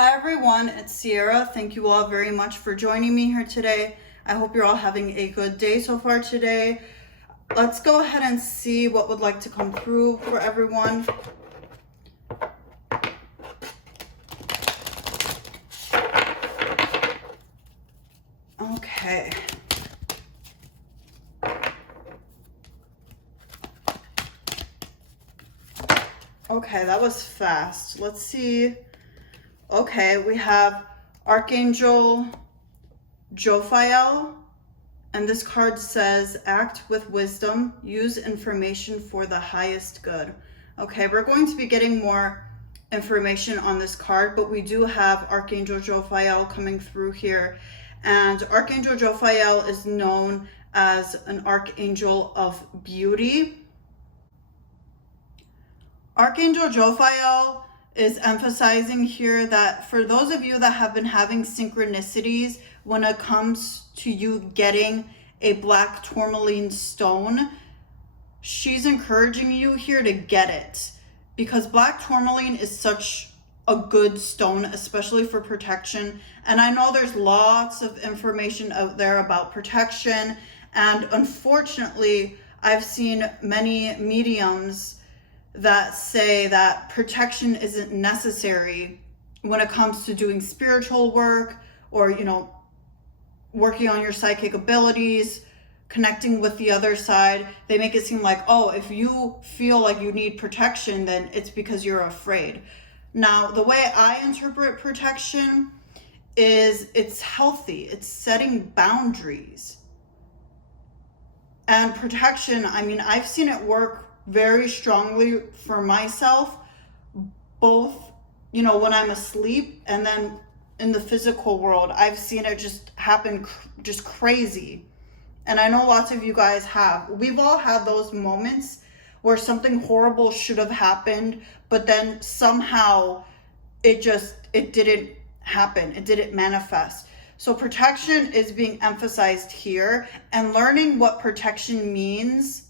Hi everyone, it's Sierra. Thank you all very much for joining me here today. I hope you're all having a good day so far today. Let's go ahead and see what would like to come through for everyone. Okay. Okay, that was fast. Let's see. Okay, we have Archangel Jophiel, and this card says, act with wisdom, use information for the highest good. Okay, we're going to be getting more information on this card, but we do have Archangel Jophiel coming through here. And Archangel Jophiel is known as an archangel of beauty. Archangel Jophiel is emphasizing here that for those of you that have been having synchronicities when it comes to you getting a black tourmaline stone, she's encouraging you here to get it, because black tourmaline is such a good stone, especially for protection. And I know there's lots of information out there about protection, and unfortunately I've seen many mediums that say that protection isn't necessary when it comes to doing spiritual work, or working on your psychic abilities, connecting with the other side. They make it seem like, oh, if you feel like you need protection, then it's because you're afraid. Now, the way I interpret protection is it's healthy. It's setting boundaries. And protection, I mean, I've seen it work very strongly for myself, both, when I'm asleep and then in the physical world. I've seen it just happen just crazy. And I know lots of you guys have. We've all had those moments where something horrible should have happened, but then somehow it didn't happen. It didn't manifest. So protection is being emphasized here, and learning what protection means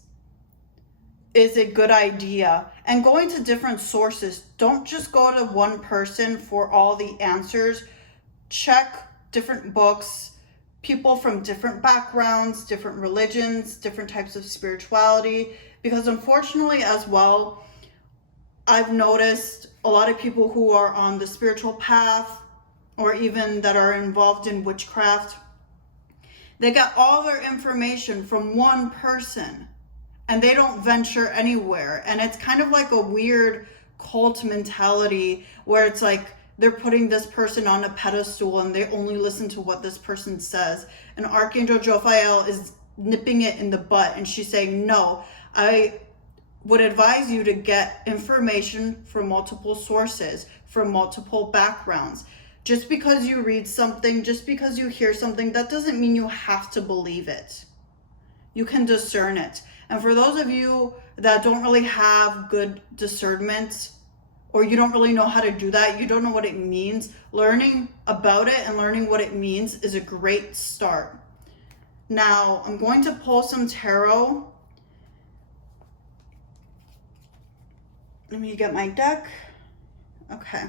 is a good idea. And going to different sources. Don't just go to one person for all the answers. Check different books, people from different backgrounds, different religions, different types of spirituality, because unfortunately as well, I've noticed a lot of people who are on the spiritual path, or even that are involved in witchcraft, they get all their information from one person and they don't venture anywhere. And it's kind of like a weird cult mentality where it's like they're putting this person on a pedestal and they only listen to what this person says. And Archangel Jophiel is nipping it in the butt, and she's saying, no, I would advise you to get information from multiple sources, from multiple backgrounds. Just because you read something, just because you hear something, that doesn't mean you have to believe it. You can discern it. And for those of you that don't really have good discernment, or you don't really know how to do that, you don't know what it means, learning about it and learning what it means is a great start. Now, I'm going to pull some tarot. Let me get my deck. Okay.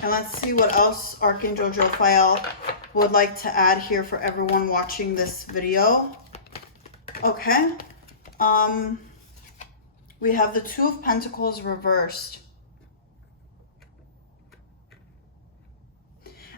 And let's see what else Archangel Jophiel would like to add here for everyone watching this video. Okay. We have the Two of Pentacles reversed.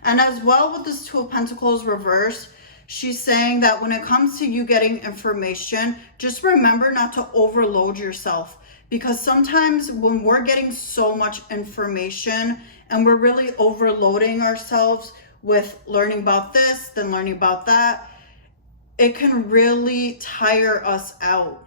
And as well with this Two of Pentacles reversed, she's saying that when it comes to you getting information, just remember not to overload yourself. Because sometimes when we're getting so much information and we're really overloading ourselves with learning about this, then learning about that, it can really tire us out.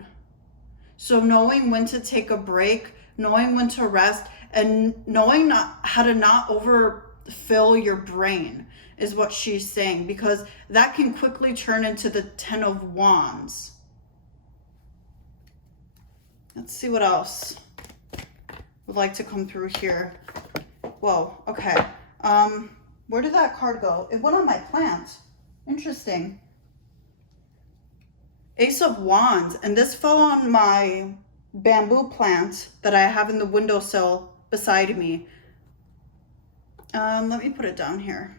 So knowing when to take a break, knowing when to rest, and knowing how to not overfill your brain is what she's saying, because that can quickly turn into the Ten of Wands. Let's see what else would like to come through here. Whoa, okay. Where did that card go? It went on my plant. Interesting. Ace of Wands, and this fell on my bamboo plant that I have in the windowsill beside me. Let me put it down here.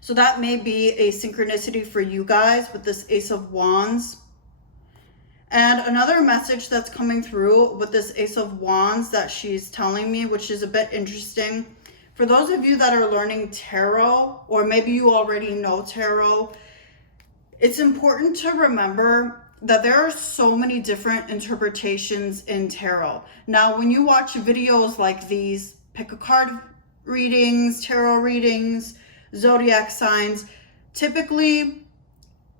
So that may be a synchronicity for you guys with this Ace of Wands. And another message that's coming through with this Ace of Wands that she's telling me, which is a bit interesting. For those of you that are learning tarot, or maybe you already know tarot, it's important to remember that there are so many different interpretations in tarot. Now, when you watch videos like these, pick a card readings, tarot readings, zodiac signs, typically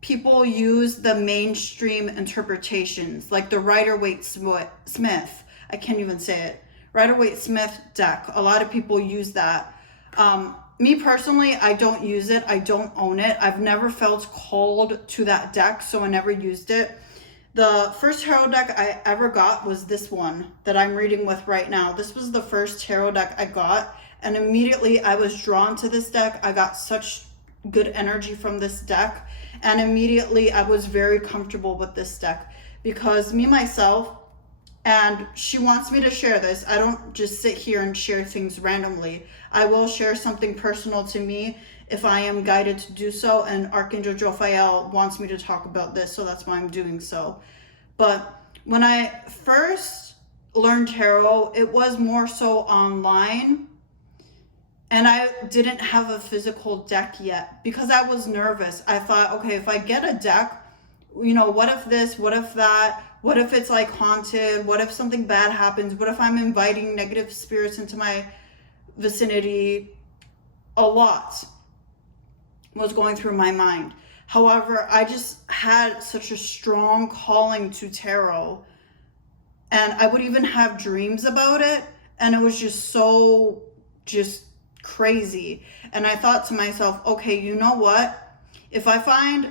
people use the mainstream interpretations, like the Rider-Waite-Smith. I can't even say it. Rider-Waite-Smith deck. A lot of people use that. Me personally, I don't use it. I don't own it. I've never felt called to that deck, so I never used it. The first tarot deck I ever got was this one that I'm reading with right now. This was the first tarot deck I got, and immediately I was drawn to this deck. I got such good energy from this deck, and immediately I was very comfortable with this deck because me, myself, and she wants me to share this. I don't just sit here and share things randomly. I will share something personal to me if I am guided to do so, and Archangel Jophiel wants me to talk about this, so that's why I'm doing so. But when I first learned tarot, it was more so online, and I didn't have a physical deck yet because I was nervous. I thought, okay, if I get a deck, you know, what if this, what if that? What if it's like haunted? What if something bad happens? What if I'm inviting negative spirits into my vicinity? A lot was going through my mind. However, I just had such a strong calling to tarot, and I would even have dreams about it, and it was just so crazy. And I thought to myself, okay, you know what? If I find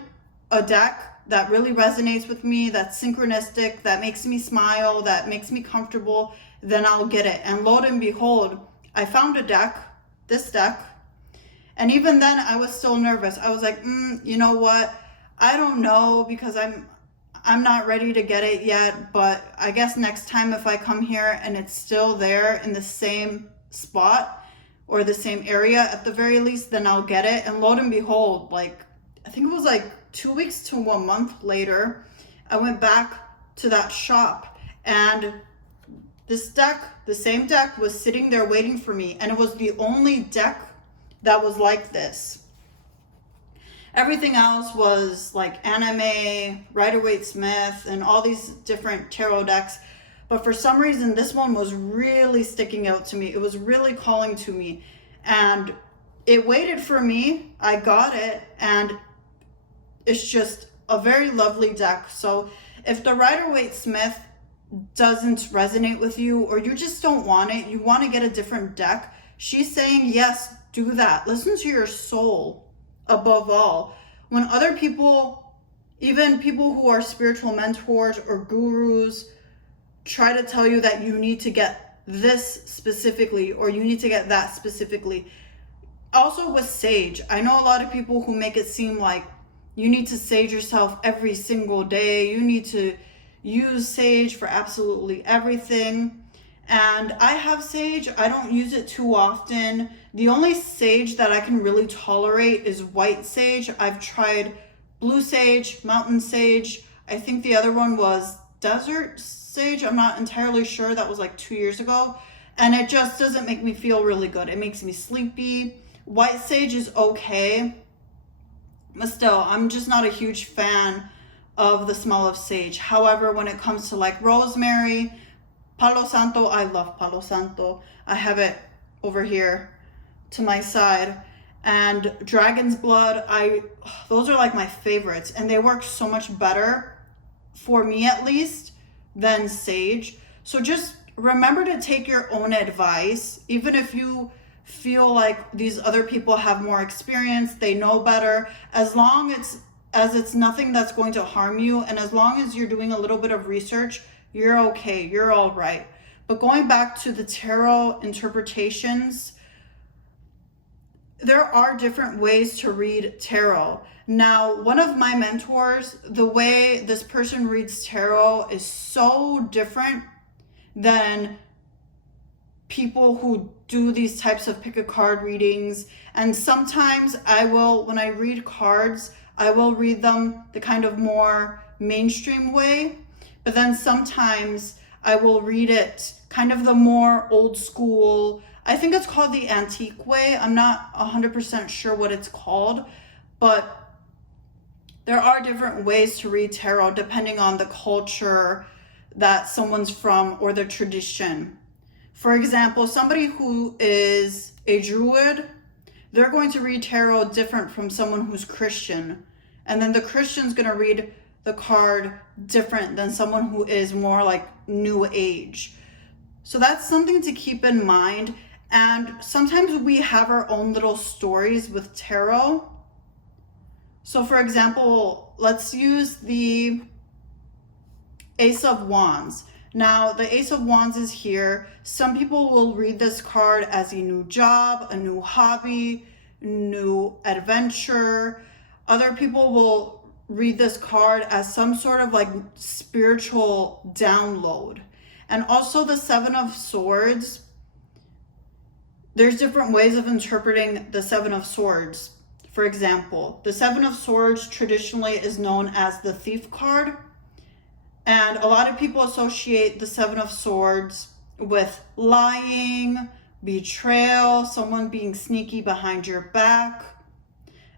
a deck that really resonates with me, that's synchronistic, that makes me smile, that makes me comfortable, then I'll get it. And lo and behold, I found a deck, this deck, and even then I was still nervous. I was like, you know what? I don't know, because I'm not ready to get it yet, but I guess next time if I come here and it's still there in the same spot or the same area at the very least, then I'll get it. And lo and behold, like, I think it was like 2 weeks to 1 month later, I went back to that shop, and this deck, the same deck, was sitting there waiting for me, and it was the only deck that was like this. Everything else was like anime, Rider-Waite-Smith, and all these different tarot decks. But for some reason, this one was really sticking out to me. It was really calling to me, and it waited for me. I got it, and it's just a very lovely deck. So if the Rider-Waite-Smith doesn't resonate with you, or you just don't want it, you want to get a different deck, she's saying, yes, do that. Listen to your soul above all. When other people, even people who are spiritual mentors or gurus, try to tell you that you need to get this specifically, or you need to get that specifically. Also with sage, I know a lot of people who make it seem like you need to sage yourself every single day. You need to use sage for absolutely everything. And I have sage. I don't use it too often. The only sage that I can really tolerate is white sage. I've tried blue sage, mountain sage. I think the other one was desert sage. I'm not entirely sure. That was like 2 years ago. And it just doesn't make me feel really good. It makes me sleepy. White sage is okay, but still, I'm just not a huge fan of the smell of sage. However, when it comes to like rosemary, Palo Santo, I love Palo Santo. I have it over here to my side. And dragon's blood, those are like my favorites, and they work so much better, for me at least, than sage. So just remember to take your own advice, even if you feel like these other people have more experience, they know better, as long as it's nothing that's going to harm you, and as long as you're doing a little bit of research, you're okay, you're all right. But going back to the tarot interpretations, there are different ways to read tarot. Now, one of my mentors, the way this person reads tarot is so different than people who do these types of pick a card readings. And sometimes I will, when I read cards, I will read them the kind of more mainstream way. But then sometimes I will read it kind of the more old school, I think it's called the antique way. I'm not 100% sure what it's called, but there are different ways to read tarot depending on the culture that someone's from or the tradition. For example, somebody who is a Druid, they're going to read tarot different from someone who's Christian. And then the Christian's going to read the card different than someone who is more like New Age. So that's something to keep in mind. And sometimes we have our own little stories with tarot. So for example, let's use the Ace of Wands. Now, the Ace of Wands is here. Some people will read this card as a new job, a new hobby, new adventure. Other people will read this card as some sort of like spiritual download. And also the Seven of Swords. There's different ways of interpreting the Seven of Swords. For example, the Seven of Swords traditionally is known as the Thief card. And a lot of people associate the Seven of Swords with lying, betrayal, someone being sneaky behind your back.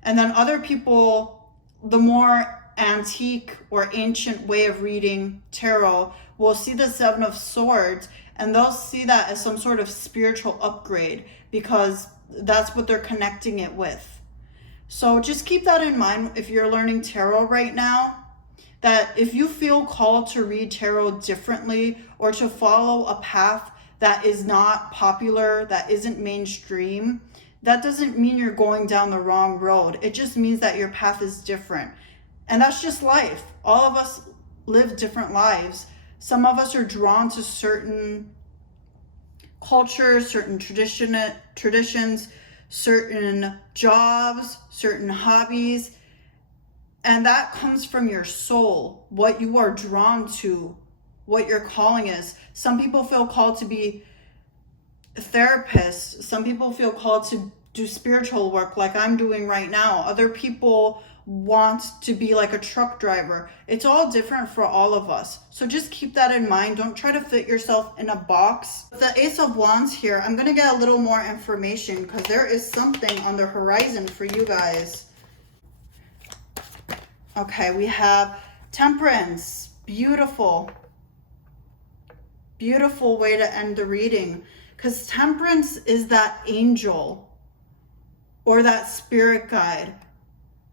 And then other people, the more antique or ancient way of reading tarot, will see the Seven of Swords and they'll see that as some sort of spiritual upgrade because that's what they're connecting it with. So just keep that in mind if you're learning tarot right now, that if you feel called to read tarot differently or to follow a path that is not popular, that isn't mainstream, that doesn't mean you're going down the wrong road. It just means that your path is different. And that's just life. All of us live different lives. Some of us are drawn to certain cultures, certain traditions, certain jobs, certain hobbies. And that comes from your soul, what you are drawn to, what your calling is. Some people feel called to be therapists. Some people feel called to do spiritual work like I'm doing right now. Other people want to be like a truck driver. It's all different for all of us. So just keep that in mind. Don't try to fit yourself in a box. The Ace of Wands here, I'm going to get a little more information because there is something on the horizon for you guys. Okay, we have Temperance. Beautiful. Beautiful way to end the reading. Because Temperance is that angel or that spirit guide.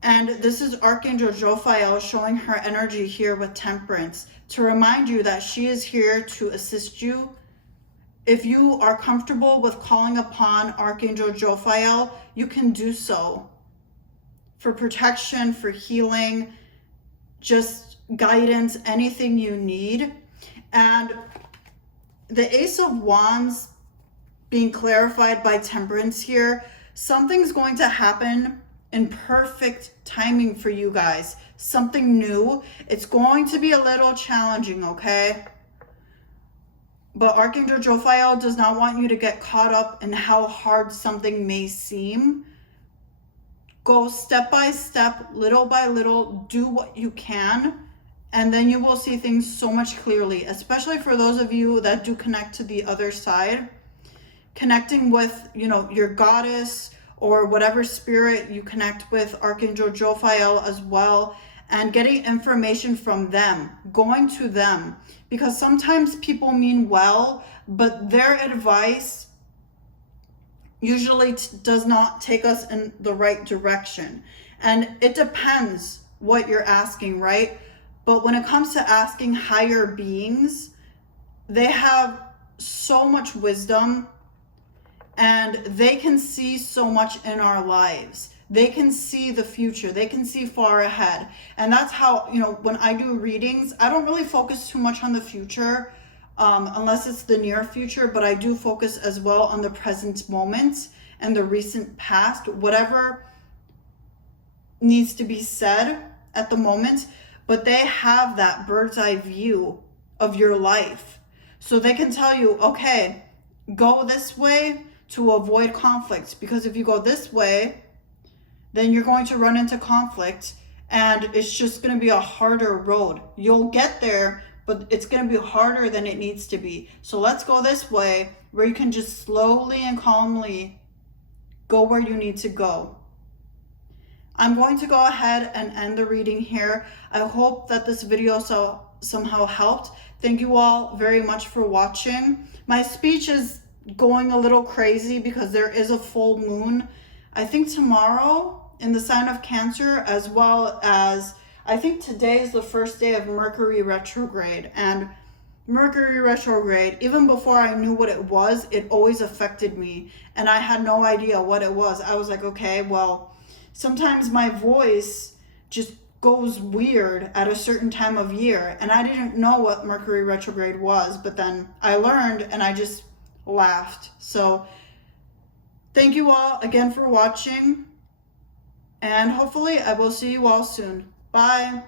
And this is Archangel Jophiel showing her energy here with Temperance to remind you that she is here to assist you. If you are comfortable with calling upon Archangel Jophiel, you can do so. For protection, for healing, just guidance, anything you need. And the Ace of Wands being clarified by Temperance here, something's going to happen in perfect timing for you guys. Something new. It's going to be a little challenging, okay? But Archangel Jophiel does not want you to get caught up in how hard something may seem. Go step by step, little by little, do what you can, and then you will see things so much clearly, especially for those of you that do connect to the other side. Connecting with, your goddess or whatever spirit you connect with, Archangel Jophiel as well, and getting information from them, going to them, because sometimes people mean well, but their advice usually does not take us in the right direction. And it depends what you're asking, right? But when it comes to asking higher beings, they have so much wisdom and they can see so much in our lives. They can see the future. They can see far ahead. And that's how, when I do readings, I don't really focus too much on the future unless it's the near future, but I do focus as well on the present moment and the recent past, whatever needs to be said at the moment. But they have that bird's eye view of your life. So they can tell you, okay, go this way to avoid conflicts, because if you go this way, then you're going to run into conflict, and it's just going to be a harder road. You'll get there, but it's going to be harder than it needs to be. So let's go this way where you can just slowly and calmly go where you need to go. I'm going to go ahead and end the reading here. I hope that this video somehow helped. Thank you all very much for watching. My speech is going a little crazy because there is a full moon, I think tomorrow, in the sign of Cancer, as well as I think today is the first day of Mercury retrograde. And Mercury retrograde, even before I knew what it was, it always affected me, and I had no idea what it was. I was like, okay, well, sometimes my voice just goes weird at a certain time of year, and I didn't know what Mercury retrograde was, but then I learned and I just laughed. So thank you all again for watching, and hopefully I will see you all soon. Bye.